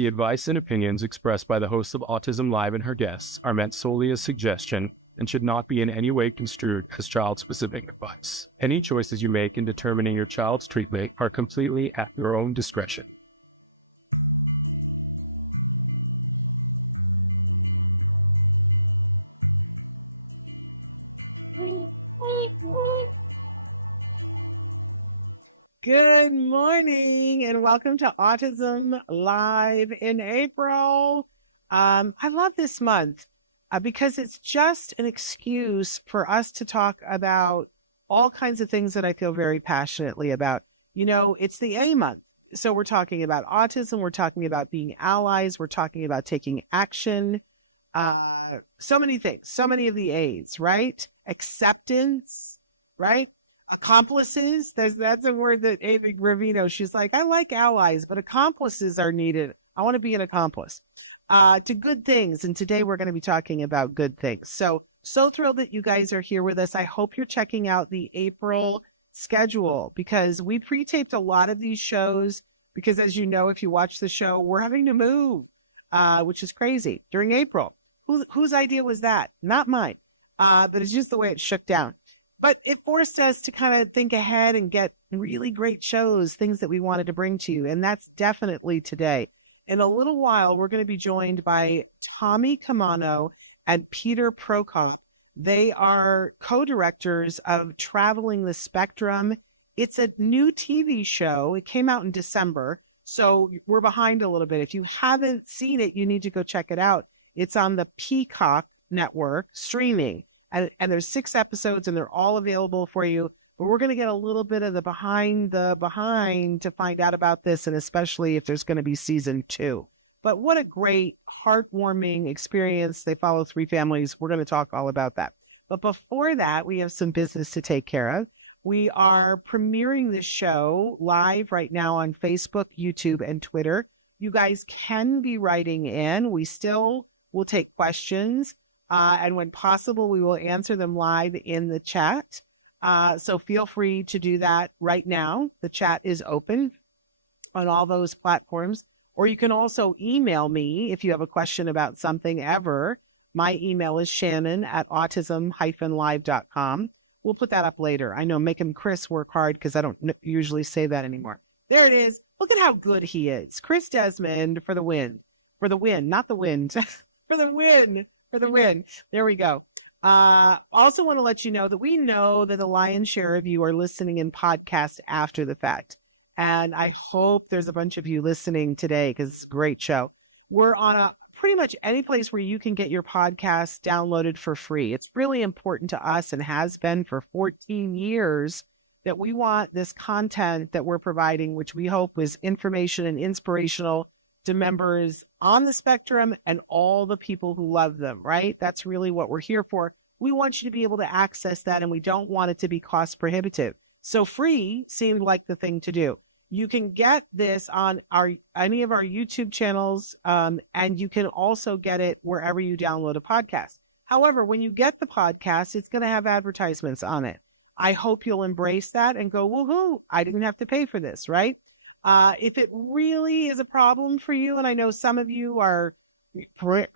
The advice and opinions expressed by the host of Autism Live and her guests are meant solely as suggestion and should not be in any way construed as child-specific advice. Any choices you make in determining your child's treatment are completely at your own discretion. Good morning and welcome to Autism Live in April. I love this month because it's just an excuse for us to talk about all kinds of things that I feel very passionately about. You know, it's the A month. So we're talking about autism. We're talking about being allies. We're talking about taking action. So many things, so many of the A's, right? Acceptance, right? Accomplices. That's a word that Amy Gravino, she's like, I like allies, but accomplices are needed. I want to be an accomplice to good things. And today we're going to be talking about good things. So thrilled that you guys are here with us. I hope you're checking out the April schedule because we pre-taped a lot of these shows because, as you know, if you watch the show, we're having to move, which is crazy during April. Whose idea was that? Not mine, but it's just the way it shook down. But it forced us to kind of think ahead and get really great shows, things that we wanted to bring to you. And that's definitely today. In a little while, we're going to be joined by Tommy Caamano and Peter Prokop. They are co-directors of Traveling the Spectrum. It's a new TV show. It came out in December, so we're behind a little bit. If you haven't seen it, you need to go check it out. It's on the Peacock network streaming. And there's 6 episodes and they're all available for you. But we're going to get a little bit of the behind to find out about this, and especially if there's going to be season 2. But what a great, heartwarming experience. They follow 3 families. We're going to talk all about that. But before that, we have some business to take care of. We are premiering this show live right now on Facebook, YouTube, and Twitter. You guys can be writing in. We still will take questions. And when possible, we will answer them live in the chat. So feel free to do that right now. The chat is open on all those platforms. Or you can also email me if you have a question about something ever. My email is shannon@autism-live.com. We'll put that up later. I know making Chris work hard because I don't usually say that anymore. There it is. Look at how good he is. Chris Desmond for the win. For the win, not the wind. For the win. For the win. There we go. Also want to let you know that we know that the lion's share of you are listening in podcast after the fact. And I hope there's a bunch of you listening today because it's a great show. We're on pretty much any place where you can get your podcast downloaded for free. It's really important to us and has been for 14 years that we want this content that we're providing, which we hope is information and inspirational to members on the spectrum and all the people who love them, right? That's really what we're here for. We want you to be able to access that, and we don't want it to be cost prohibitive. So free seemed like the thing to do. You can get this on any of our YouTube channels, and you can also get it wherever you download a podcast. However, when you get the podcast, it's going to have advertisements on it. I hope you'll embrace that and go, woohoo, I didn't have to pay for this, right? If it really is a problem for you, and I know some of you are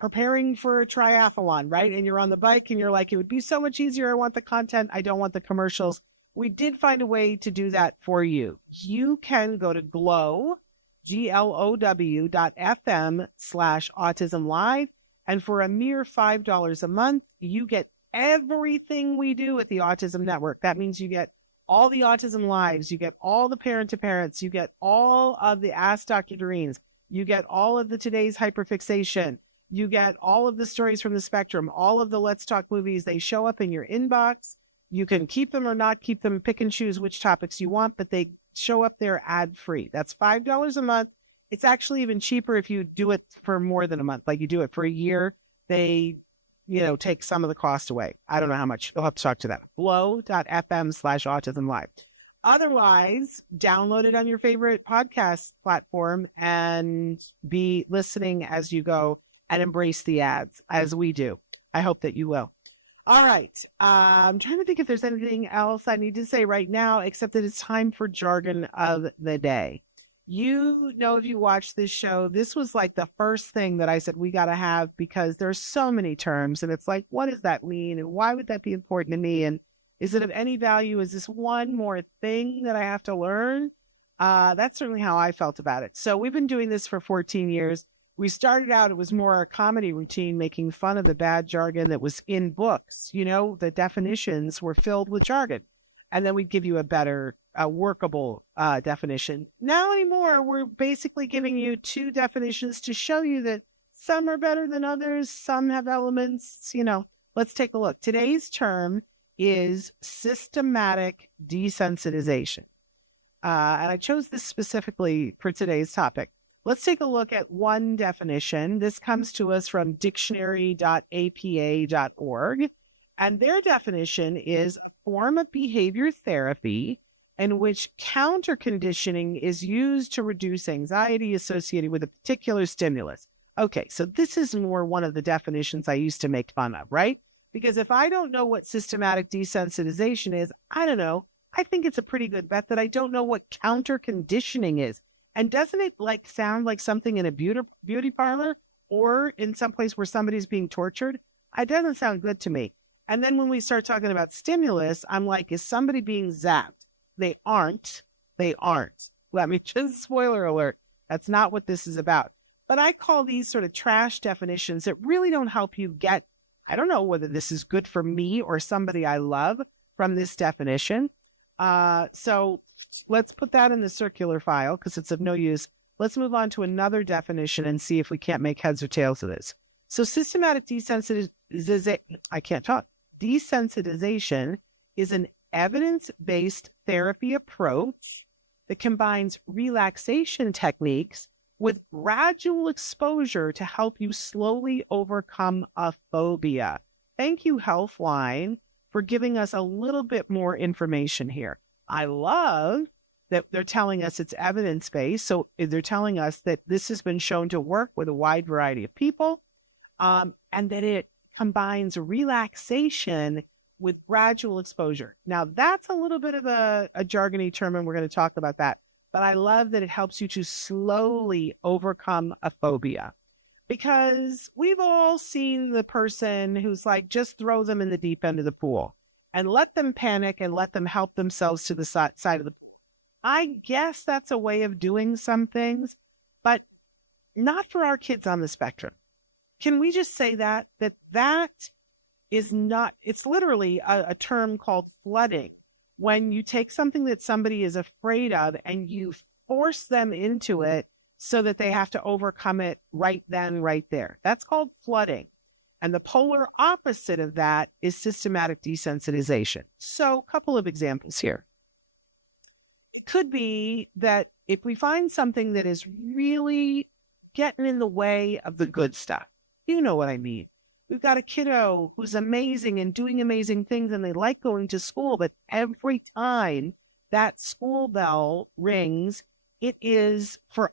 preparing for a triathlon, right? And you're on the bike and you're like, it would be so much easier. I want the content. I don't want the commercials. We did find a way to do that for you. You can go to glow.fm/autism live. And for a mere $5 a month, you get everything we do with the Autism Network. That means you get all the Autism Lives, you get all the Parent to Parents, you get all of the Ask Dr. Doreen's, you get all of the Today's Hyperfixation, you get all of the stories from the spectrum, all of the Let's Talk movies. They show up in your inbox. You can keep them or not keep them, pick and choose which topics you want, but they show up there ad-free. That's $5 a month. It's actually even cheaper if you do it for more than a month, like you do it for a year. They take some of the cost away. I don't know how much. You'll have to talk to that. Glow.fm/autism live. Otherwise, download it on your favorite podcast platform and be listening as you go and embrace the ads as we do. I hope that you will. All right. I'm trying to think if there's anything else I need to say right now, except that it's time for jargon of the day. You know, if you watch this show, this was like the first thing that I said we got to have because there's so many terms. And it's like, what does that mean? And why would that be important to me? And is it of any value? Is this one more thing that I have to learn? That's certainly how I felt about it. So we've been doing this for 14 years. We started out, it was more a comedy routine, making fun of the bad jargon that was in books. You know, the definitions were filled with jargon. And then we'd give you a better, workable definition. Now anymore, we're basically giving you two definitions to show you that some are better than others. Some have elements, let's take a look. Today's term is systematic desensitization. And I chose this specifically for today's topic. Let's take a look at one definition. This comes to us from dictionary.apa.org. And their definition is a form of behavior therapy in which counter-conditioning is used to reduce anxiety associated with a particular stimulus. Okay, so this is more one of the definitions I used to make fun of, right? Because if I don't know what systematic desensitization is, I don't know. I think it's a pretty good bet that I don't know what counter-conditioning is. And doesn't it sound like something in a beauty parlor or in some place where somebody's being tortured? It doesn't sound good to me. And then when we start talking about stimulus, I'm like, is somebody being zapped? They aren't. They aren't. Let me just spoiler alert. That's not what this is about. But I call these sort of trash definitions that really don't help you get, I don't know whether this is good for me or somebody I love from this definition. So let's put that in the circular file because it's of no use. Let's move on to another definition and see if we can't make heads or tails of this. So systematic desensitization, desensitization is an evidence-based therapy approach that combines relaxation techniques with gradual exposure to help you slowly overcome a phobia. Thank you, Healthline, for giving us a little bit more information here. I love that they're telling us it's evidence-based. So they're telling us that this has been shown to work with a wide variety of people, and that it combines relaxation with gradual exposure. Now, that's a little bit of a jargony term, and we're going to talk about that. But I love that it helps you to slowly overcome a phobia. Because we've all seen the person who's like, just throw them in the deep end of the pool and let them panic and let them help themselves to the side of the pool. I guess that's a way of doing some things, but not for our kids on the spectrum. Can we just say that is not, it's literally a term called flooding. When you take something that somebody is afraid of and you force them into it, so that they have to overcome it right then, right there. That's called flooding. And the polar opposite of that is systematic desensitization. So a couple of examples here. It could be that if we find something that is really getting in the way of the good stuff, you know what I mean. We've got a kiddo who's amazing and doing amazing things and they like going to school, but every time that school bell rings, it is for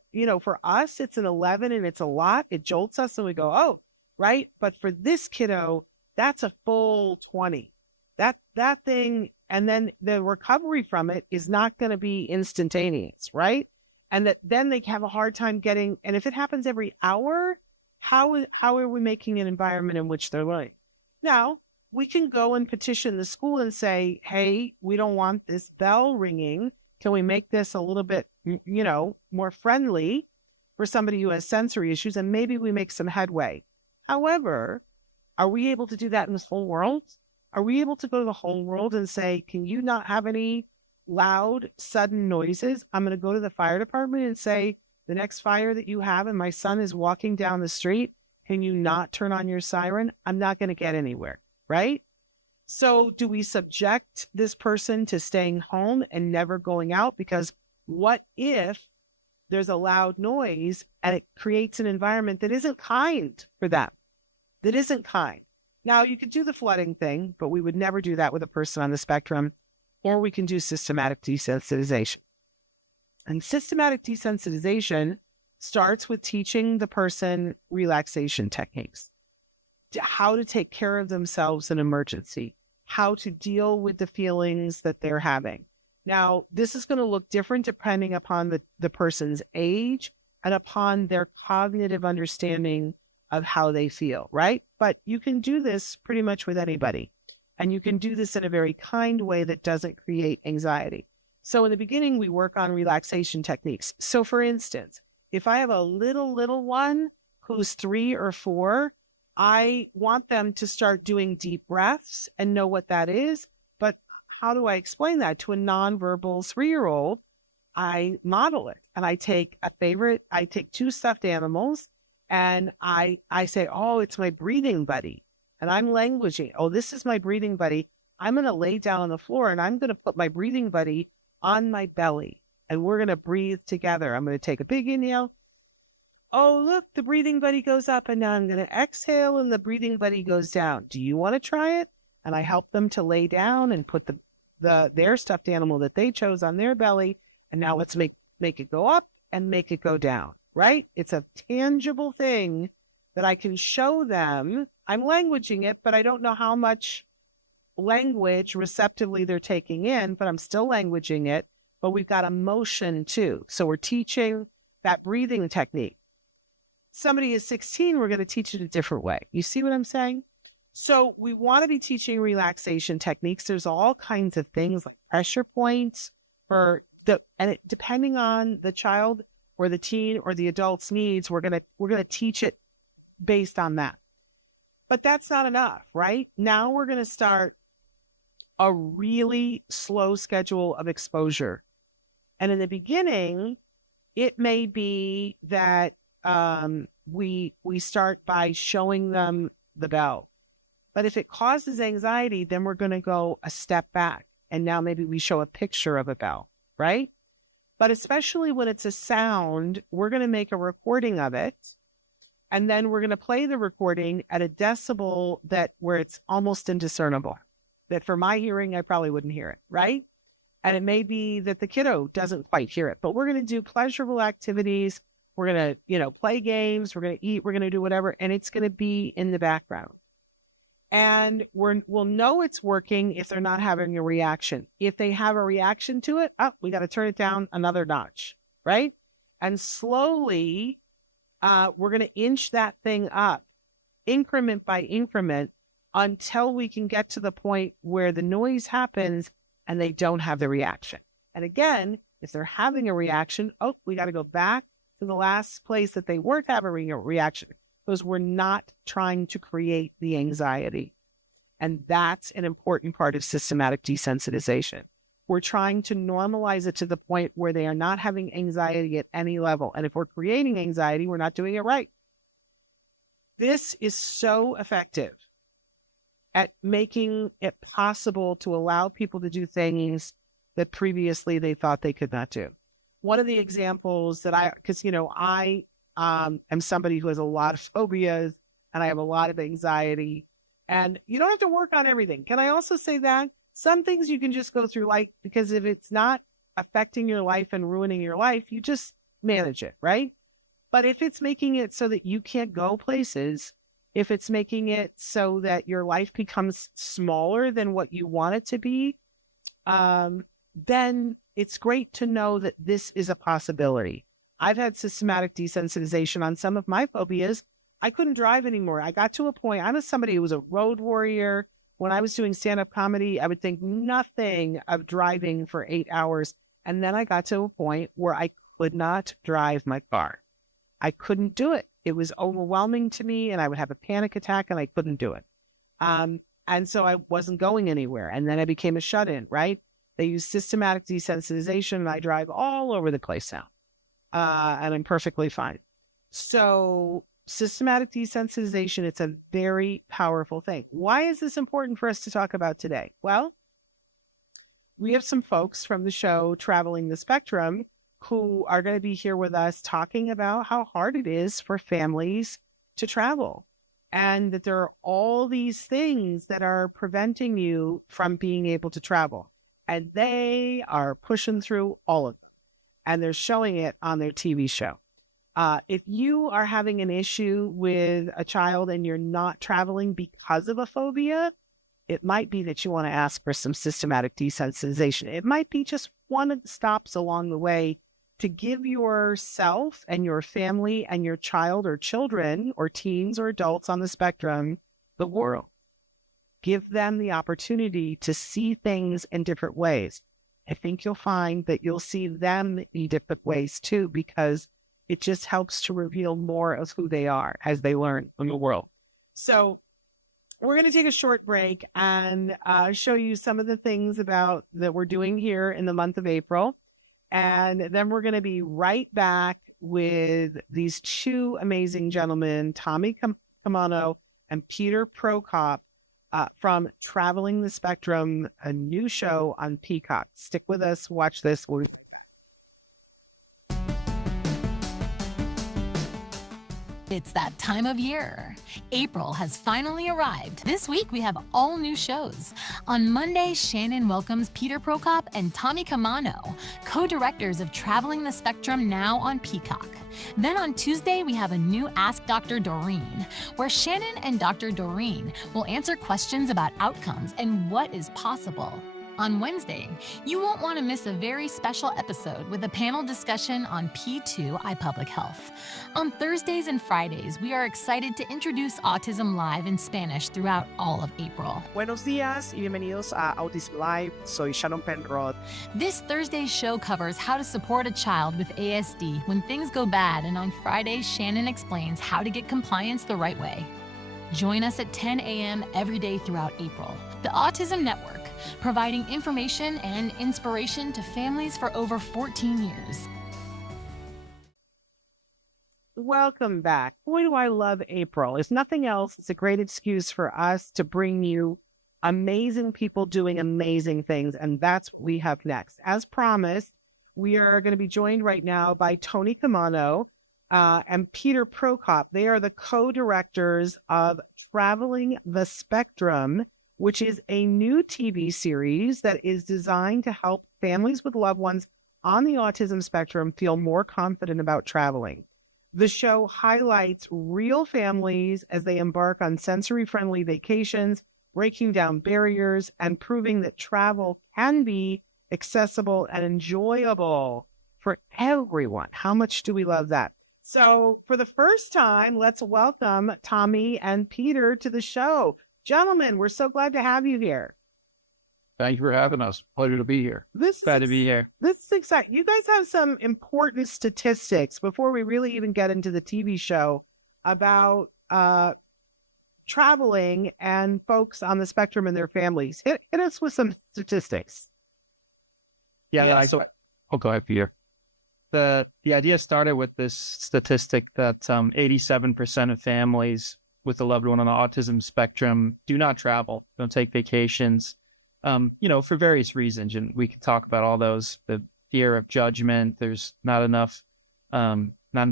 us, it's an 11 and it's a lot. It jolts us and we go, oh, right. But for this kiddo, that's a full 20. That thing. And then the recovery from it is not going to be instantaneous. Right. And then they have a hard time getting, and if it happens every hour, how are we making an environment in which they're learning? Now, we can go and petition the school and say, hey, we don't want this bell ringing. Can we make this a little bit, more friendly for somebody who has sensory issues? And maybe we make some headway. However, are we able to do that in this whole world? Are we able to go to the whole world and say, can you not have any loud, sudden noises? I'm going to go to the fire department and say, the next fire that you have and my son is walking down the street, can you not turn on your siren? I'm not going to get anywhere, right? So do we subject this person to staying home and never going out? Because what if there's a loud noise and it creates an environment that isn't kind for them, that isn't kind? Now, you could do the flooding thing, but we would never do that with a person on the spectrum, or we can do systematic desensitization. And systematic desensitization starts with teaching the person relaxation techniques, how to take care of themselves in emergency, how to deal with the feelings that they're having. Now, this is going to look different depending upon the person's age and upon their cognitive understanding of how they feel, right? But you can do this pretty much with anybody. And you can do this in a very kind way that doesn't create anxiety. So in the beginning, we work on relaxation techniques. So for instance, if I have a little one who's 3 or 4, I want them to start doing deep breaths and know what that is. But how do I explain that to a nonverbal 3-year-old? I model it, and I take 2 stuffed animals, and I say, oh, it's my breathing buddy. And I'm languaging, oh, this is my breathing buddy. I'm going to lay down on the floor, and I'm going to put my breathing buddy on my belly, and we're going to breathe together. I'm going to take a big inhale. Oh, look, the breathing buddy goes up, and now I'm going to exhale, and the breathing buddy goes down. Do you want to try it? And I help them to lay down and put their stuffed animal that they chose on their belly. And now let's make it go up and make it go down, right? It's a tangible thing that I can show them. I'm languaging it, but I don't know how much language receptively they're taking in, but I'm still languaging it. But we've got emotion too. So we're teaching that breathing technique. Somebody is 16, we're going to teach it a different way. You see what I'm saying? So we want to be teaching relaxation techniques. There's all kinds of things like pressure points depending on the child or the teen or the adult's needs, we're going to teach it based on that. But that's not enough, right? Now we're going to start a really slow schedule of exposure. And in the beginning, it may be that we start by showing them the bell. But if it causes anxiety, then we're going to go a step back. And now maybe we show a picture of a bell, right? But especially when it's a sound, we're going to make a recording of it. And then we're going to play the recording at a decibel where it's almost indiscernible. That for my hearing, I probably wouldn't hear it, right? And it may be that the kiddo doesn't quite hear it, but we're going to do pleasurable activities. We're going to, play games. We're going to eat. We're going to do whatever. And it's going to be in the background. And we'll know it's working if they're not having a reaction. If they have a reaction to it, we got to turn it down another notch, right? And slowly, we're going to inch that thing up, increment by increment, until we can get to the point where the noise happens and they don't have the reaction. And again, if they're having a reaction, we got to go back to the last place that they weren't having a reaction, because we're not trying to create the anxiety. And that's an important part of systematic desensitization. We're trying to normalize it to the point where they are not having anxiety at any level. And if we're creating anxiety, we're not doing it right. This is so effective at making it possible to allow people to do things that previously they thought they could not do. One of the examples that I am somebody who has a lot of phobias and I have a lot of anxiety, and you don't have to work on everything. Can I also say that some things you can just go through life, because if it's not affecting your life and ruining your life, you just manage it, right? But if it's making it so that you can't go places, if it's making it so that your life becomes smaller than what you want it to be, then it's great to know that this is a possibility. I've had systematic desensitization on some of my phobias. I couldn't drive anymore. I got to a point, I was somebody who was a road warrior. When I was doing stand-up comedy, I would think nothing of driving for 8 hours. And then I got to a point where I could not drive my car. I couldn't do it. It was overwhelming to me, and I would have a panic attack, and I couldn't do it. And so I wasn't going anywhere. And then I became a shut-in, right? They use systematic desensitization, and I drive all over the place now. And I'm perfectly fine. So systematic desensitization, it's a very powerful thing. Why is this important for us to talk about today? Well, we have some folks from the show Traveling the Spectrum who are going to be here with us talking about how hard it is for families to travel, and that there are all these things that are preventing you from being able to travel. And they are pushing through all of them. And they're showing it on their TV show. If you are having an issue with a child and you're not traveling because of a phobia, It might be that you want to ask for some systematic desensitization. It might be just one of the stops along the way to give yourself and your family and your child or children or teens or adults on the spectrum the world. Give them the opportunity to see things in different ways. I think you'll find that you'll see them in different ways too, because it just helps to reveal more of who they are as they learn from the world. So we're going to take a short break and show you some of the things about that we're doing here in the month of April. And then we're going to be right back with these two amazing gentlemen, Tommy Caamano and Peter Prokop, from Traveling the Spectrum, a new show on Peacock. Stick with us. Watch this. It's that time of year. April has finally arrived. This week we have all new shows. On Monday, Shannon welcomes Peter Prokop and Tommy Caamano, co-directors of Traveling the Spectrum, now on Peacock. Then on Tuesday, we have a new Ask Dr. Doreen, where Shannon and Dr. Doreen will answer questions about outcomes and what is possible. On Wednesday, you won't want to miss a very special episode with a panel discussion on P2 iPublic Health. On Thursdays and Fridays, we are excited to introduce Autism Live in Spanish throughout all of April. Buenos días y bienvenidos a Autism Live. Soy Shannon Penrod. This Thursday's show covers how to support a child with ASD when things go bad, and on Fridays, Shannon explains how to get compliance the right way. Join us at 10 a.m. every day throughout April. The Autism Network, providing information and inspiration to families for over 14 years. Welcome back. Boy, do I love April. If nothing else, it's a great excuse for us to bring you amazing people doing amazing things, and that's what we have next. As promised, we are going to be joined right now by Tony Caamano and Peter Prokop. They are the co-directors of Traveling the Spectrum, which is a new TV series that is designed to help families with loved ones on the autism spectrum feel more confident about traveling. The show highlights real families as they embark on sensory-friendly vacations, breaking down barriers, and proving that travel can be accessible and enjoyable for everyone. How much do we love that? So for the first time, let's welcome Tommy and Peter to the show. Gentlemen, we're so glad to have you here. Thank you for having us. Pleasure to be here. Glad to be here. This is exciting. You guys have some important statistics before we really even get into the TV show about traveling and folks on the spectrum and their families. Hit us with some statistics. Yeah. So, Go ahead, Peter. The idea started with this statistic that 87% of families with a loved one on the autism spectrum do not travel, don't take vacations, for various reasons. And we could talk about all those, the fear of judgment, there's not enough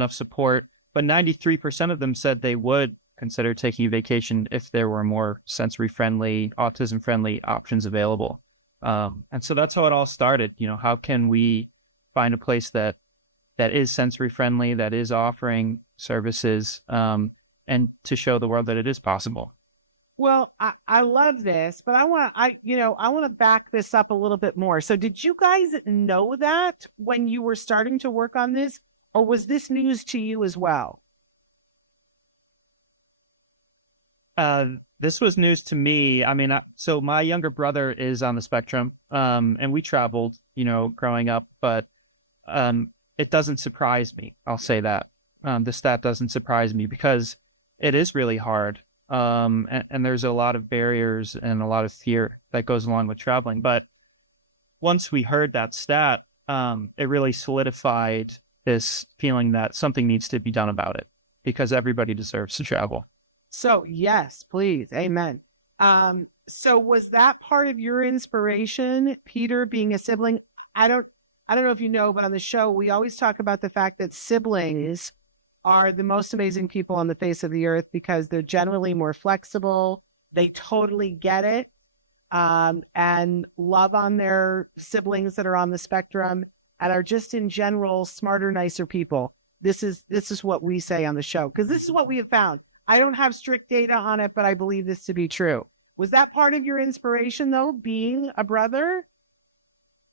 support, but 93% of them said they would consider taking a vacation if there were more sensory friendly, autism friendly options available. And so that's how it all started. How can we find a place that is sensory friendly, that is offering services, and to show the world that it is possible. Well, I love this, but I want to back this up a little bit more. So did you guys know that when you were starting to work on this, or was this news to you as well? This was news to me. I mean, so my younger brother is on the spectrum, and we traveled, growing up, but it doesn't surprise me. I'll say that. The stat doesn't surprise me because it is really hard. And there's a lot of barriers and a lot of fear that goes along with traveling. But once we heard that stat, it really solidified this feeling that something needs to be done about it because everybody deserves to travel. So yes, please. Amen. So was that part of your inspiration, Peter, being a sibling? I don't know if you know, but on the show, we always talk about the fact that siblings are the most amazing people on the face of the earth because they're generally more flexible. They totally get it, and love on their siblings that are on the spectrum and are just in general smarter, nicer people. This is what we say on the show because this is what we have found. I don't have strict data on it, but I believe this to be true. Was that part of your inspiration, though, being a brother?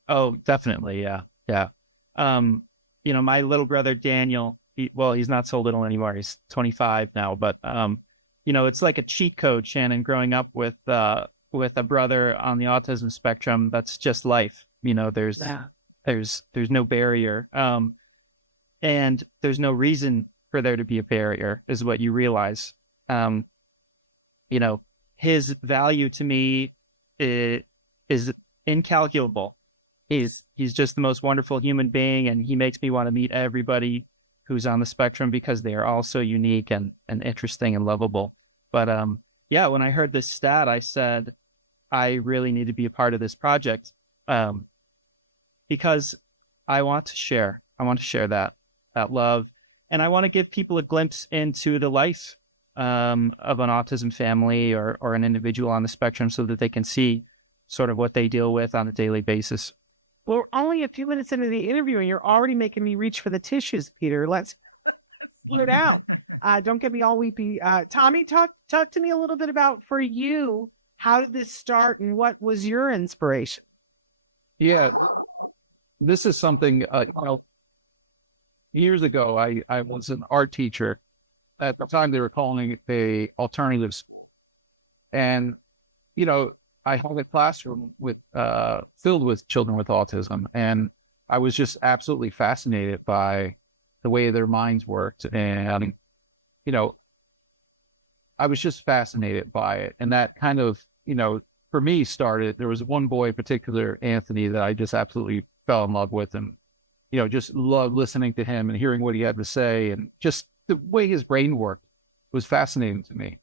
Oh, definitely. Yeah. Yeah. My little brother, Daniel, he's not so little anymore. He's 25 now, but, it's like a cheat code, Shannon, growing up with a brother on the autism spectrum. That's just life. There's no barrier. And there's no reason for there to be a barrier is what you realize. His value to me is incalculable. He's just the most wonderful human being, and he makes me want to meet everybody who's on the spectrum because they are all so unique and interesting and lovable. But when I heard this stat, I said, I really need to be a part of this project because I want to share. I want to share that love, and I want to give people a glimpse into the life of an autism family or an individual on the spectrum so that they can see sort of what they deal with on a daily basis. Well, we're only a few minutes into the interview and you're already making me reach for the tissues, Peter. Let's slow down. Don't get me all weepy. Tommy, talk to me a little bit about, for you, how did this start and what was your inspiration? Yeah, this is something, years ago, I was an art teacher. At the time, they were calling it a alternative school. And, I had a classroom filled with children with autism. And I was just absolutely fascinated by the way their minds worked. And, I was just fascinated by it. And that kind of, for me there was one boy in particular, Anthony, that I just absolutely fell in love with and, just loved listening to him and hearing what he had to say. And just the way his brain worked was fascinating to me.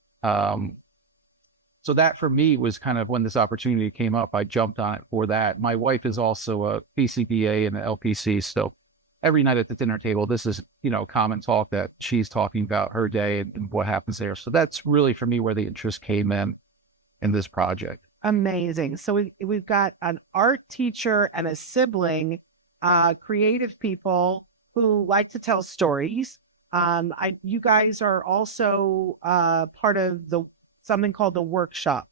So that for me was kind of when this opportunity came up, I jumped on it for that. My wife is also a PCBA and an LPC. So every night at the dinner table, this is, common talk that she's talking about her day and what happens there. So that's really for me where the interest came in this project. Amazing. So we've got an art teacher and a sibling, creative people who like to tell stories. You guys are also part of something called the workshop,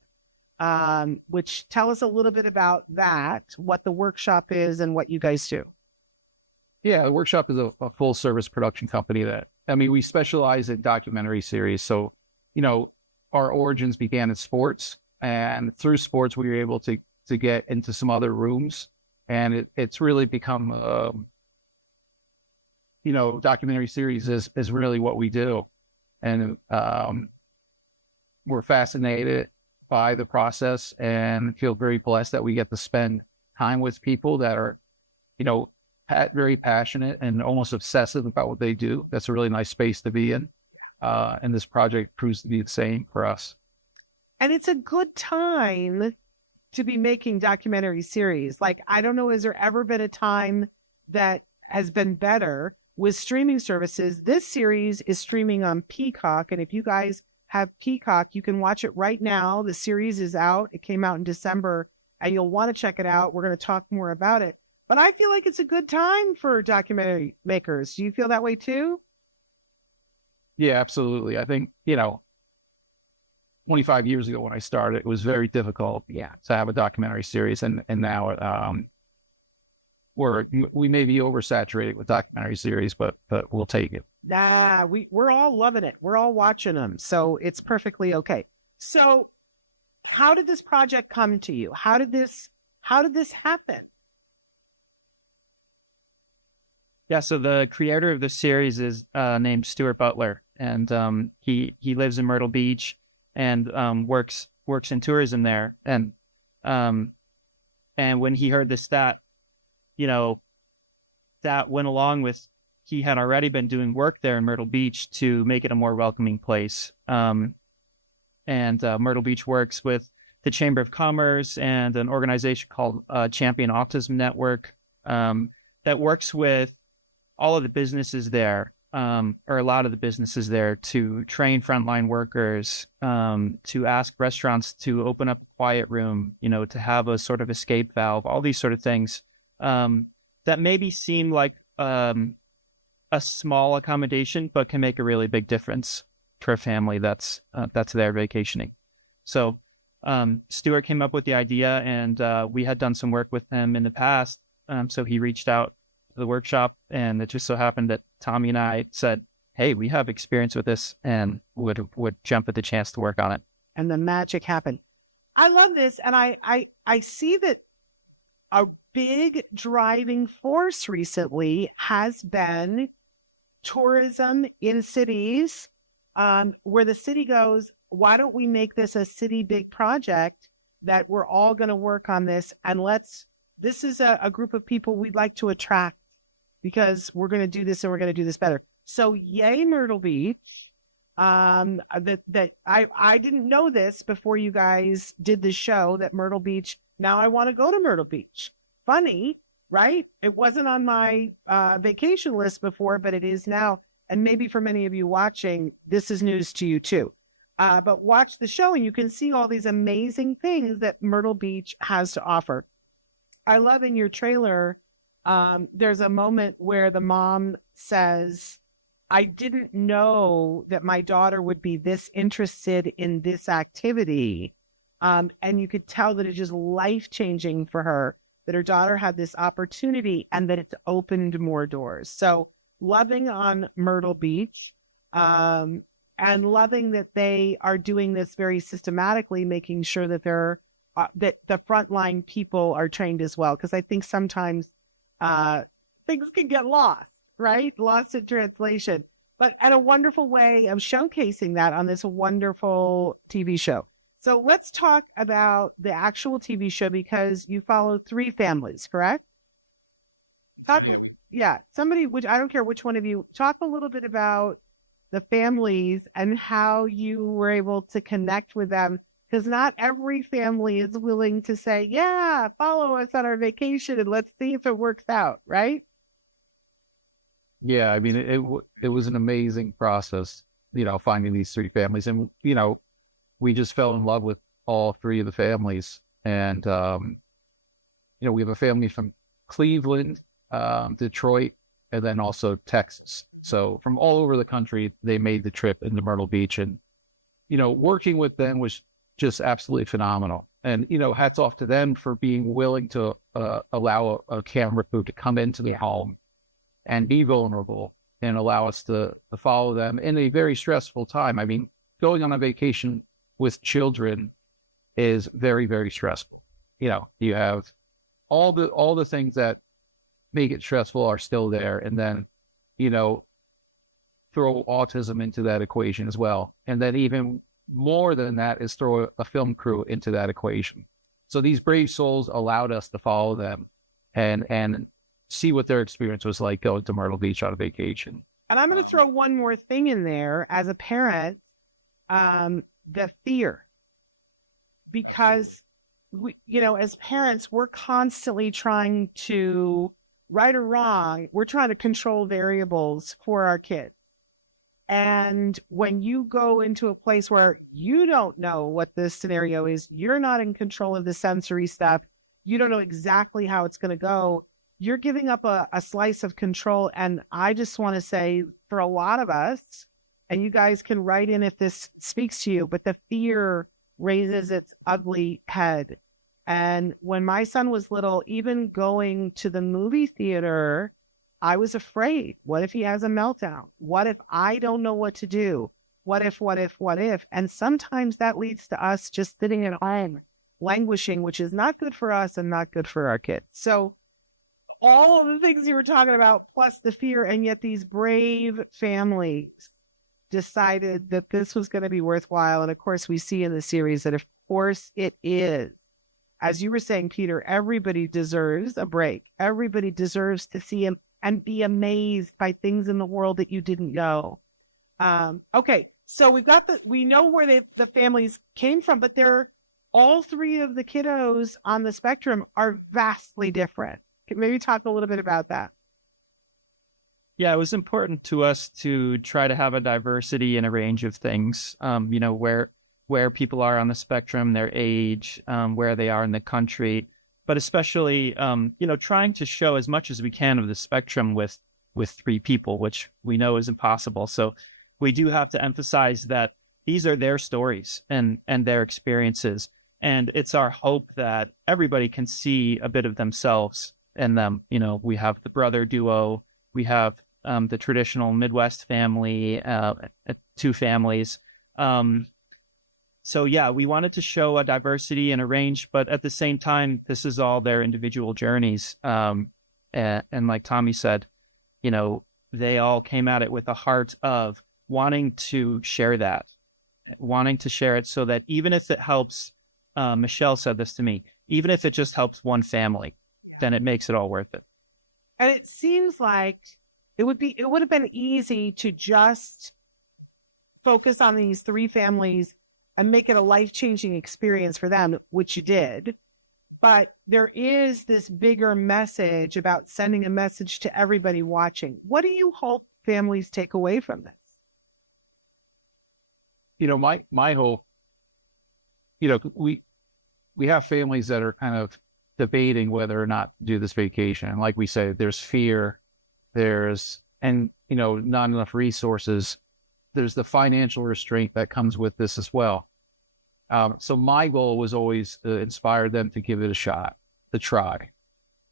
which tell us a little bit about that, what the workshop is and what you guys do. Yeah, the workshop is a full service production company we specialize in documentary series. So, our origins began in sports, and through sports, we were able to get into some other rooms, and it's really become, documentary series is really what we do. And, we're fascinated by the process and feel very blessed that we get to spend time with people that are, very passionate and almost obsessive about what they do. That's a really nice space to be in. And this project proves to be the same for us. And it's a good time to be making documentary series. Like, I don't know, has there ever been a time that has been better with streaming services? This series is streaming on Peacock. And if you guys have Peacock, you can watch it right now. The series is out. It came out in December and you'll want to check it out. We're going to talk more about it. But I feel like it's a good time for documentary makers. Do you feel that way too? Yeah, absolutely. I think, 25 years ago when I started, it was very difficult to have a documentary series. And now we may be oversaturated with documentary series, but we'll take it. We're all loving it. We're all watching them. So it's perfectly okay. So how did this project come to you? How did this happen? Yeah, so the creator of the series is named Stuart Butler, and he lives in Myrtle Beach and works in tourism there. And when he heard this stat, that went along with, he had already been doing work there in Myrtle Beach to make it a more welcoming place. And Myrtle Beach works with the Chamber of Commerce and an organization called Champion Autism Network that works with all of the businesses there, or a lot of the businesses there, to train frontline workers, to ask restaurants to open up a quiet room, to have a sort of escape valve, all these sort of things that maybe seem like a small accommodation, but can make a really big difference for a family that's there vacationing. So Stuart came up with the idea, and we had done some work with him in the past. So he reached out to the workshop, and it just so happened that Tommy and I said, hey, we have experience with this and would jump at the chance to work on it. And the magic happened. I love this. And I see that a big driving force recently has been tourism in cities, where the city goes, why don't we make this a city big project that we're all going to work on this? And this is a group of people we'd like to attract because we're going to do this and we're going to do this better. So yay, Myrtle Beach. That I didn't know this before you guys did the show, that Myrtle Beach, now I want to go to Myrtle Beach. Funny, right? It wasn't on my vacation list before, but it is now. And maybe for many of you watching, this is news to you too. But watch the show and you can see all these amazing things that Myrtle Beach has to offer. I love in your trailer, there's a moment where the mom says, I didn't know that my daughter would be this interested in this activity. And you could tell that it's just life-changing for her, that her daughter had this opportunity and that it's opened more doors. So loving on Myrtle Beach, and loving that they are doing this very systematically, making sure that that the frontline people are trained as well. Because I think sometimes things can get lost, right? Lost in translation. But and a wonderful way of showcasing that on this wonderful TV show. So let's talk about the actual TV show, because you follow 3 families, correct? Yeah. Somebody, which I don't care which one of you, talk a little bit about the families and how you were able to connect with them, because not every family is willing to say, yeah, follow us on our vacation and let's see if it works out, right? Yeah, I mean, it was an amazing process, finding these 3 families. And, we just fell in love with all 3 of the families. And, we have a family from Cleveland, Detroit, and then also Texas. So from all over the country, they made the trip into Myrtle Beach. And, working with them was just absolutely phenomenal. And, hats off to them for being willing to allow a camera crew to come into the home and be vulnerable and allow us to follow them in a very stressful time. I mean, going on a vacation with children is very, very stressful. You have all the things that make it stressful are still there. And then, throw autism into that equation as well. And then even more than that is throw a film crew into that equation. So these brave souls allowed us to follow them and see what their experience was like going to Myrtle Beach on a vacation. And I'm going to throw one more thing in there as a parent, the fear. Because, as parents, we're constantly trying to, right or wrong, we're trying to control variables for our kids. And when you go into a place where you don't know what the scenario is, you're not in control of the sensory stuff, you don't know exactly how it's going to go, you're giving up a slice of control. And I just want to say, for a lot of us, and you guys can write in if this speaks to you, but the fear raises its ugly head. And when my son was little, even going to the movie theater, I was afraid. What if he has a meltdown? What if I don't know what to do? What if? And sometimes that leads to us just sitting at home, languishing, which is not good for us and not good for our kids. So all of the things you were talking about, plus the fear, and yet these brave families decided that this was going to be worthwhile. And of course, we see in the series that, of course, it is. As you were saying, Peter, everybody deserves a break. Everybody deserves to see him and be amazed by things in the world that you didn't know. Okay, so we know where the families came from, but all 3 of the kiddos on the spectrum are vastly different. Maybe talk a little bit about that. Yeah, it was important to us to try to have a diversity in a range of things, where people are on the spectrum, their age, where they are in the country, but especially, trying to show as much as we can of the spectrum with 3 people, which we know is impossible. So we do have to emphasize that these are their stories and their experiences. And it's our hope that everybody can see a bit of themselves in them. You know, we have the brother duo, we have the traditional Midwest family, two families. So yeah, we wanted to show a diversity and a range, but at the same time, this is all their individual journeys. And like Tommy said, you know, they all came at it with a heart of wanting to share that, wanting to share it so that even if it helps, Michelle said this to me, even if it just helps one family, then it makes it all worth it. And it seems like it would have been easy to just focus on these three families and make it a life-changing experience for them, which you did. But there is this bigger message about sending a message to everybody watching. What do you hope families take away from this? You know, my hope, you know, we have families that are kind of debating whether or not to do this vacation. And like we say, there's fear, and, you know, not enough resources. There's the financial restraint that comes with this as well. So my goal was always to inspire them to give it a shot, to try.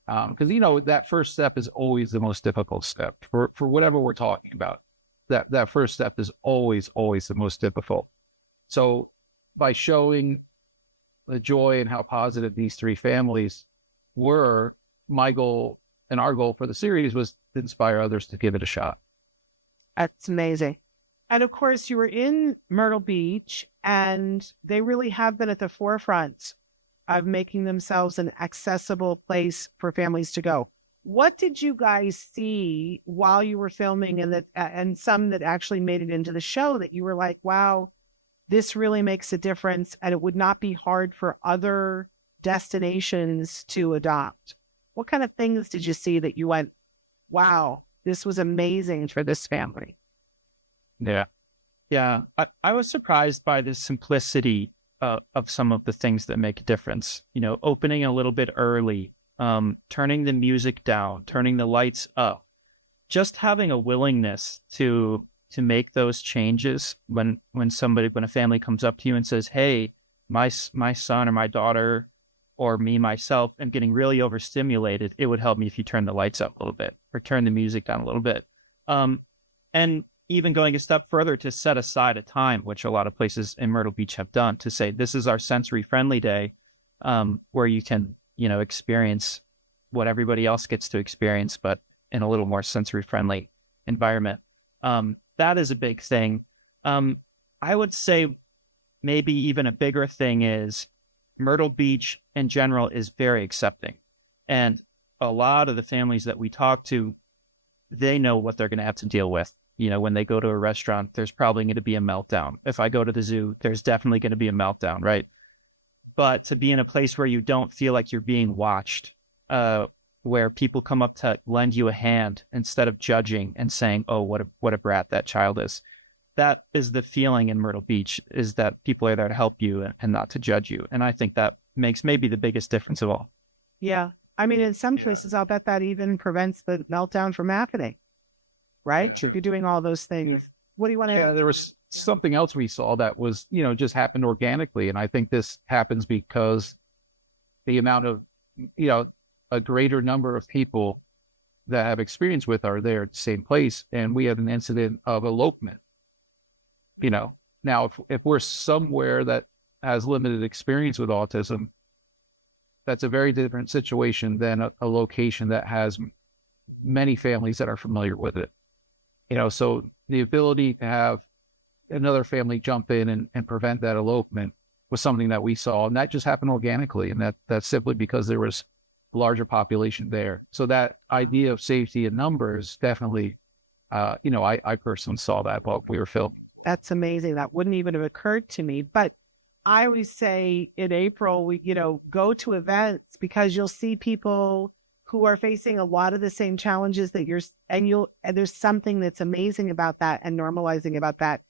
Because, you know, that first step is always the most difficult step for whatever we're talking about. That first step is always the most difficult. So by showing the joy and how positive these three families were, my goal and our goal for the series was to inspire others to give it a shot. That's amazing. And of course, you were in Myrtle Beach, and they really have been at the forefront of making themselves an accessible place for families to go. What did you guys see while you were filming, and some that actually made it into the show that you were like, wow, this really makes a difference, and it would not be hard for other destinations to adopt? What kind of things did you see that you went, wow, this was amazing for this family? Yeah. I was surprised by the simplicity of some of the things that make a difference. You know, opening a little bit early, turning the music down, turning the lights up, just having a willingness to make those changes when a family comes up to you and says, hey, my son or my daughter or me, myself, am getting really overstimulated. It would help me if you turn the lights up a little bit or turn the music down a little bit. And even going a step further to set aside a time, which a lot of places in Myrtle Beach have done, to say, this is our sensory friendly day, where you can, you know, experience what everybody else gets to experience, but in a little more sensory friendly environment. That is a big thing. I would say maybe even a bigger thing is Myrtle Beach in general is very accepting. And a lot of the families that we talk to, they know what they're going to have to deal with. You know, when they go to a restaurant, there's probably going to be a meltdown. If I go to the zoo, there's definitely going to be a meltdown, right? But to be in a place where you don't feel like you're being watched, where people come up to lend you a hand instead of judging and saying, oh, what a brat that child is. That is the feeling in Myrtle Beach, is that people are there to help you and not to judge you. And I think that makes maybe the biggest difference of all. Yeah. I mean, in some cases, I'll bet that even prevents the meltdown from happening, right? If you're doing all those things. What do you want to... Yeah, there was something else we saw that was, you know, just happened organically. And I think this happens because the amount of, you know, a greater number of people that have experience with are there at the same place. And we had an incident of elopement. You know, now if we're somewhere that has limited experience with autism, that's a very different situation than a location that has many families that are familiar with it. You know, so the ability to have another family jump in and prevent that elopement was something that we saw, and that just happened organically. And that's simply because there was a larger population there. So that idea of safety in numbers definitely, you know, I personally saw that while we were filming. That's amazing. That wouldn't even have occurred to me. But I always say in April, we, you know, go to events because you'll see people who are facing a lot of the same challenges that and there's something that's amazing about that and normalizing about that.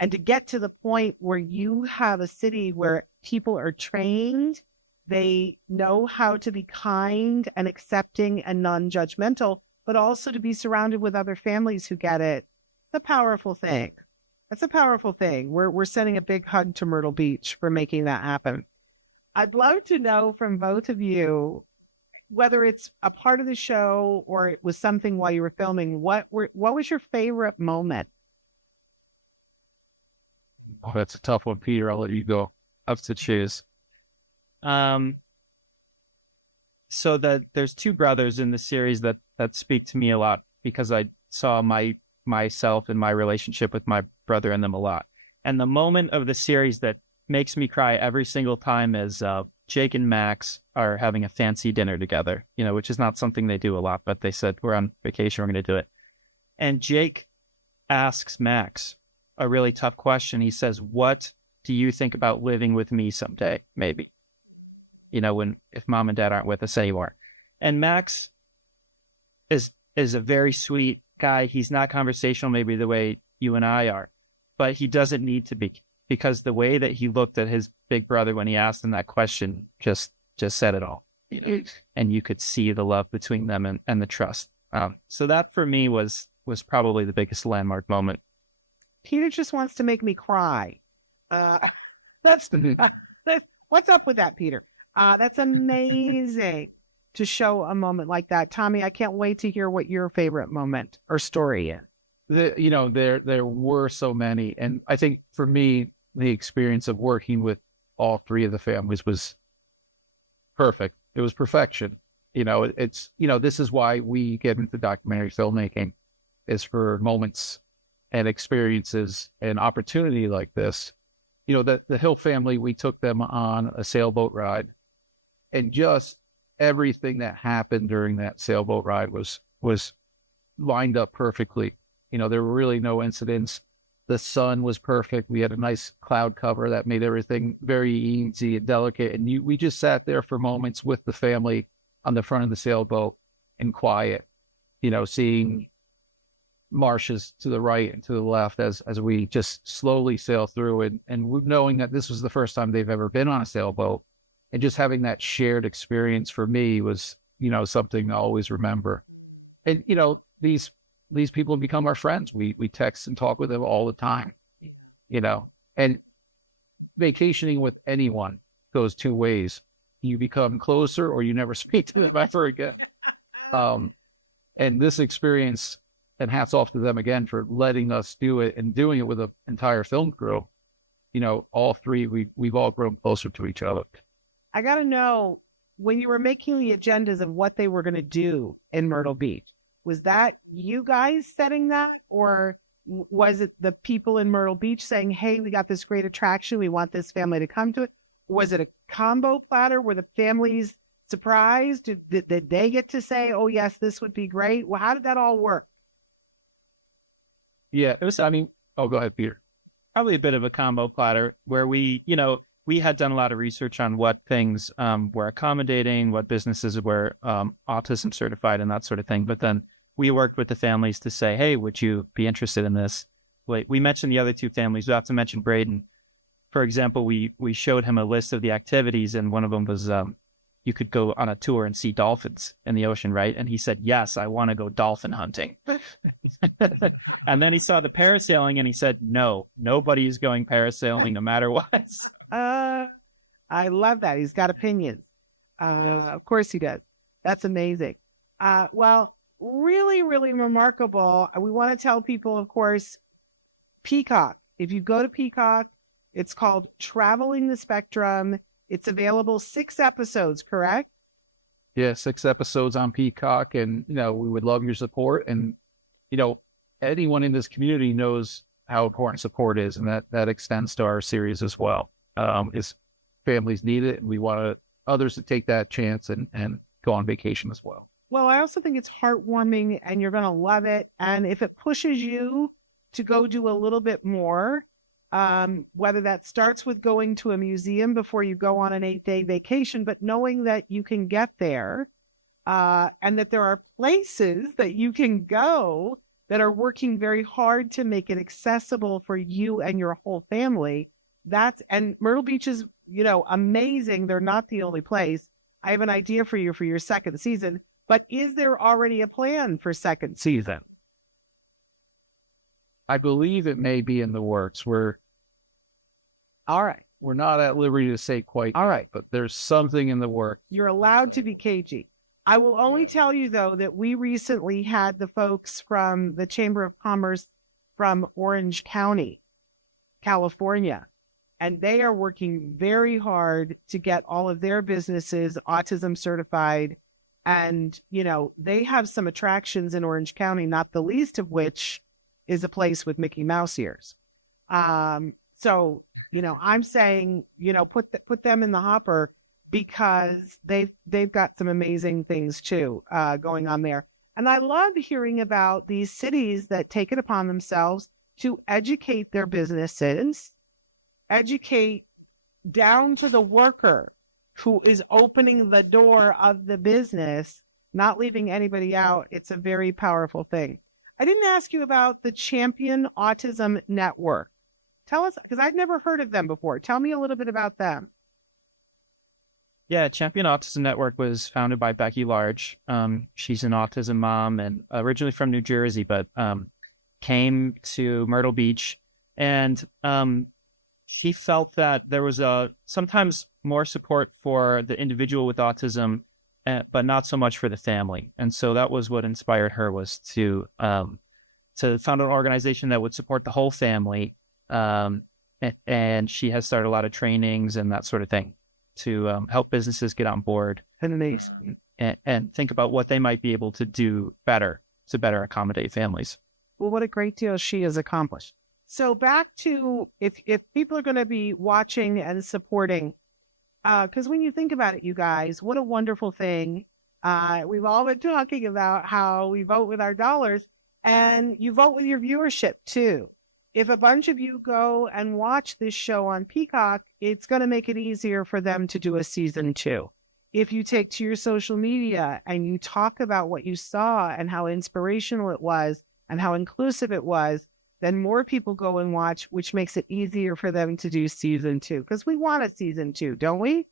And to get to the point where you have a city where people are trained, they know how to be kind and accepting and non-judgmental, but also to be surrounded with other families who get it. It's a powerful thing. That's a powerful thing. We're sending a big hug to Myrtle Beach for making that happen. I'd love to know from both of you, whether it's a part of the show or it was something while you were filming, what was your favorite moment? Oh, that's a tough one, Peter. I'll let you go. Up to choose. So that there's two brothers in the series that speak to me a lot because I saw myself and my relationship with my brother in them a lot. And the moment of the series that makes me cry every single time is Jake and Max are having a fancy dinner together, which is not something they do a lot, but they said, we're on vacation, we're going to do it. And Jake asks Max a really tough question. He says, what do you think about living with me someday? Maybe, if mom and dad aren't with us anymore. And Max is a very sweet guy. He's not conversational, maybe the way you and I are, but he doesn't need to be, because the way that he looked at his big brother when he asked him that question just said it all. And you could see the love between them and the trust. So that for me was probably the biggest landmark moment. Peter just wants to make me cry. What's up with that, Peter? That's amazing to show a moment like that. Tommy, I can't wait to hear what your favorite moment or story is. There were so many. And I think for me, the experience of working with all three of the families was perfect. It was perfection. This is why we get into documentary filmmaking, is for moments and experiences and opportunity like this. The Hill family, we took them on a sailboat ride, and just everything that happened during that sailboat ride was lined up perfectly. There were really no incidents. The sun was perfect. We had a nice cloud cover that made everything very easy and delicate. And we just sat there for moments with the family on the front of the sailboat in quiet, seeing marshes to the right and to the left as we just slowly sail through it. And knowing that this was the first time they've ever been on a sailboat, and just having that shared experience for me was, something I always remember. And, these people become our friends. We text and talk with them all the time, and vacationing with anyone goes two ways. You become closer or you never speak to them ever again. And this experience, and hats off to them again for letting us do it and doing it with an entire film crew. All three, we've all grown closer to each other. I got to know, when you were making the agendas of what they were going to do in Myrtle Beach, was that you guys setting that, or was it the people in Myrtle Beach saying, hey, we got this great attraction, we want this family to come to it? Was it a combo platter? Were the families surprised? Did they get to say, oh, yes, this would be great? Well, how did that all work? Yeah, it was, go ahead, Peter. Probably a bit of a combo platter where we had done a lot of research on what things were accommodating, what businesses were autism certified and that sort of thing. But then we worked with the families to say, hey, would you be interested in this? We mentioned the other two families. We have to mention Braden. For example, we showed him a list of the activities, and one of them was you could go on a tour and see dolphins in the ocean, right? And he said, yes, I want to go dolphin hunting. And then he saw the parasailing and he said, no, nobody's going parasailing no matter what. I love that. He's got opinions. Of course he does. That's amazing. Well, really, really remarkable. We want to tell people, of course, Peacock. If you go to Peacock, it's called Traveling the Spectrum. It's available 6 episodes, correct? Yeah, 6 episodes on Peacock, and we would love your support. And anyone in this community knows how important support is, and that extends to our series as well. Is families need it, and we want others to take that chance and go on vacation as well. Well, I also think it's heartwarming, and you're going to love it. And if it pushes you to go do a little bit more, whether that starts with going to a museum before you go on an 8-day vacation, but knowing that you can get there, and that there are places that you can go that are working very hard to make it accessible for you and your whole family. And Myrtle Beach is, amazing. They're not the only place. I have an idea for you for your second season, but is there already a plan for second season? I believe it may be in the works. All right. we're not at liberty to say quite. All right. But there's something in the work. You're allowed to be cagey. I will only tell you, though, that we recently had the folks from the Chamber of Commerce from Orange County, California, and they are working very hard to get all of their businesses autism certified. And, you know, they have some attractions in Orange County, not the least of which is a place with Mickey Mouse ears. So, you know, I'm saying, you know, put them in the hopper, because they've got some amazing things too going on there. And I love hearing about these cities that take it upon themselves to educate their businesses, educate down to the worker who is opening the door of the business, not leaving anybody out. It's a very powerful thing. I didn't ask you about the Champion Autism Network. Tell us, because I've never heard of them before. Tell me a little bit about them. Yeah, Champion Autism Network was founded by Becky Large. She's an autism mom and originally from New Jersey, but came to Myrtle Beach. And she felt that there was sometimes more support for the individual with autism, but not so much for the family. And so that was what inspired her, was to found an organization that would support the whole family. And she has started a lot of trainings and that sort of thing to help businesses get on board and think about what they might be able to do better to better accommodate families. Well, what a great deal she has accomplished. So back to, if people are going to be watching and supporting, because when you think about it, you guys, what a wonderful thing. We've all been talking about how we vote with our dollars, and you vote with your viewership too. If a bunch of you go and watch this show on Peacock, it's going to make it easier for them to do a season 2. If you take to your social media and you talk about what you saw and how inspirational it was and how inclusive it was, then more people go and watch, which makes it easier for them to do season 2. Because we want a season 2, don't we?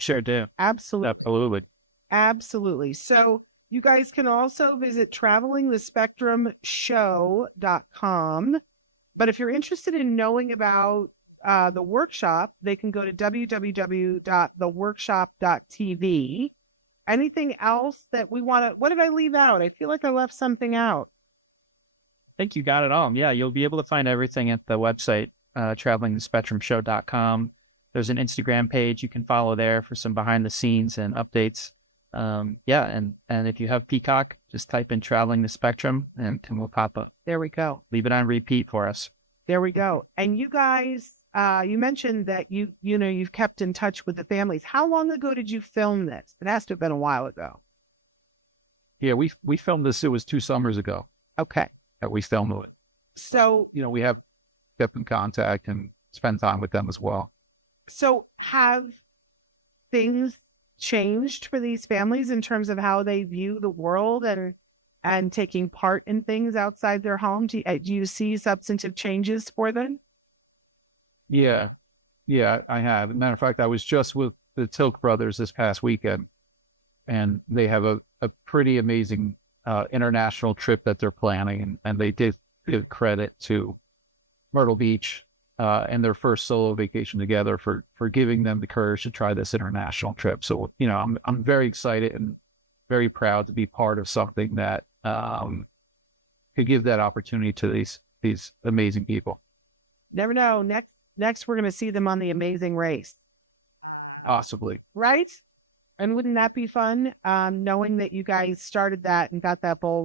Sure do. Absolutely. Absolutely. So you guys can also visit travelingthespectrumshow.com. But if you're interested in knowing about the workshop, they can go to www.theworkshop.tv. Anything else that we want to, what did I leave out? I feel like I left something out. I think you got it all. Yeah, you'll be able to find everything at the website, travelingthespectrumshow.com. There's an Instagram page you can follow there for some behind the scenes and updates. And if you have Peacock, just type in Traveling the Spectrum and we'll pop up. There we go. Leave it on repeat for us. There we go. And you guys, you mentioned that you've kept in touch with the families. How long ago did you film this? It has to have been a while ago. Yeah, we filmed this. It was 2 summers ago. Okay. That we filmed it. So, we have kept in contact and spent time with them as well. So have things changed for these families in terms of how they view the world and taking part in things outside their home? Do you see substantive changes for them? Yeah, I have. As a matter of fact, I was just with the Tilk brothers this past weekend, and they have a pretty amazing international trip that they're planning, and they did give credit to Myrtle Beach and their first solo vacation together for giving them the courage to try this international trip. So, I'm very excited and very proud to be part of something that could give that opportunity to these amazing people. Never know. Next, we're going to see them on The Amazing Race. Possibly. Right? And wouldn't that be fun? Knowing that you guys started that and got that ball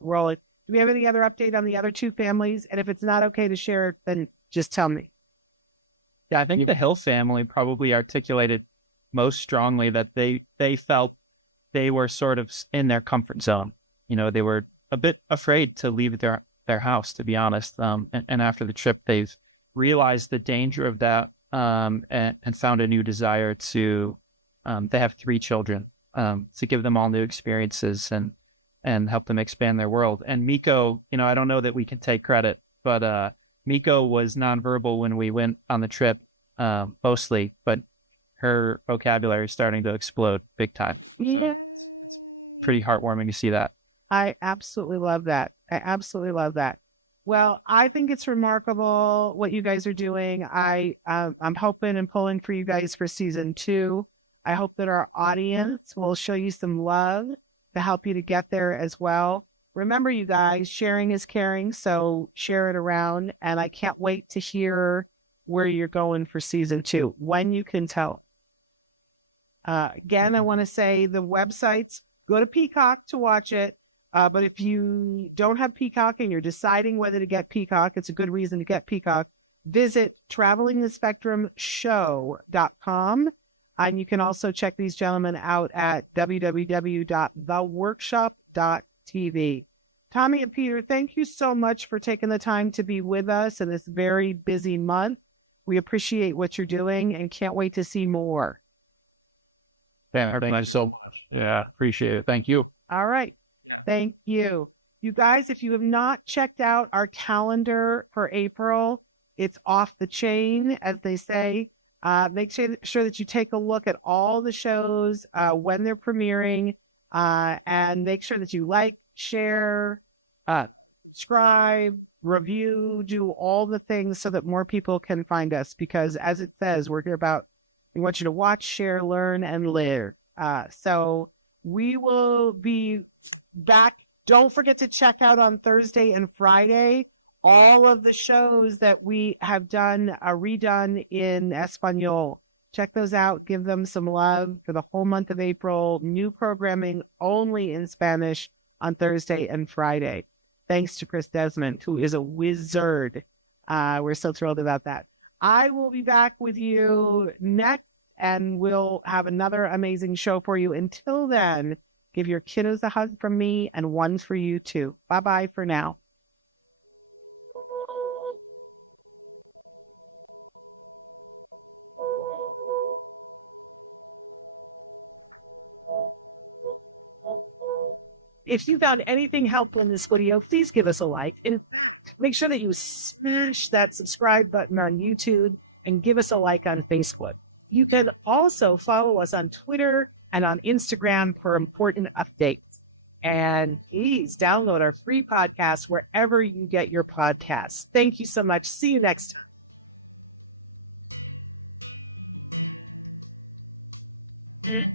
rolling. Do we have any other update on the other 2 families? And if it's not okay to share, then just tell me. Yeah, I think the Hill family probably articulated most strongly that they felt they were sort of in their comfort zone. They were a bit afraid to leave their house, to be honest. And after the trip, they've realized the danger of that and found a new desire to, they have 3 children, to give them all new experiences and help them expand their world. And Miko, I don't know that we can take credit, but Miko was nonverbal when we went on the trip, mostly, but her vocabulary is starting to explode big time. Yeah. It's pretty heartwarming to see that. I absolutely love that. Well, I think it's remarkable what you guys are doing. I'm hoping and pulling for you guys for season 2. I hope that our audience will show you some love to help you to get there as well. Remember, you guys, sharing is caring, so share it around. And I can't wait to hear where you're going for season 2, when you can tell. Again, I want to say the websites, go to Peacock to watch it. But if you don't have Peacock and you're deciding whether to get Peacock, it's a good reason to get Peacock. Visit travelingthespectrumshow.com. And you can also check these gentlemen out at www.theworkshop.tv. Tommy and Peter, thank you so much for taking the time to be with us in this very busy month. We appreciate what you're doing and can't wait to see more. Thank you so much. Yeah, appreciate it. Thank you. All right. Thank you. You guys, if you have not checked out our calendar for April, it's off the chain, as they say. Make sure that you take a look at all the shows when they're premiering, and make sure that you like, share, subscribe, review, do all the things so that more people can find us. Because as it says, we're here about, we want you to watch, share, learn, and live. So we will be back. Don't forget to check out on Thursday and Friday all of the shows that we have done, redone in Espanol. Check those out. Give them some love for the whole month of April. New programming only in Spanish on Thursday and Friday. Thanks to Chris Desmond, who is a wizard. We're so thrilled about that. I will be back with you next, and we'll have another amazing show for you. Until then, give your kiddos a hug from me and one for you too. Bye-bye for now. If you found anything helpful in this video, please give us a like. And make sure that you smash that subscribe button on YouTube and give us a like on Facebook. You can also follow us on Twitter and on Instagram for important updates. And please download our free podcast wherever you get your podcasts. Thank you so much. See you next time.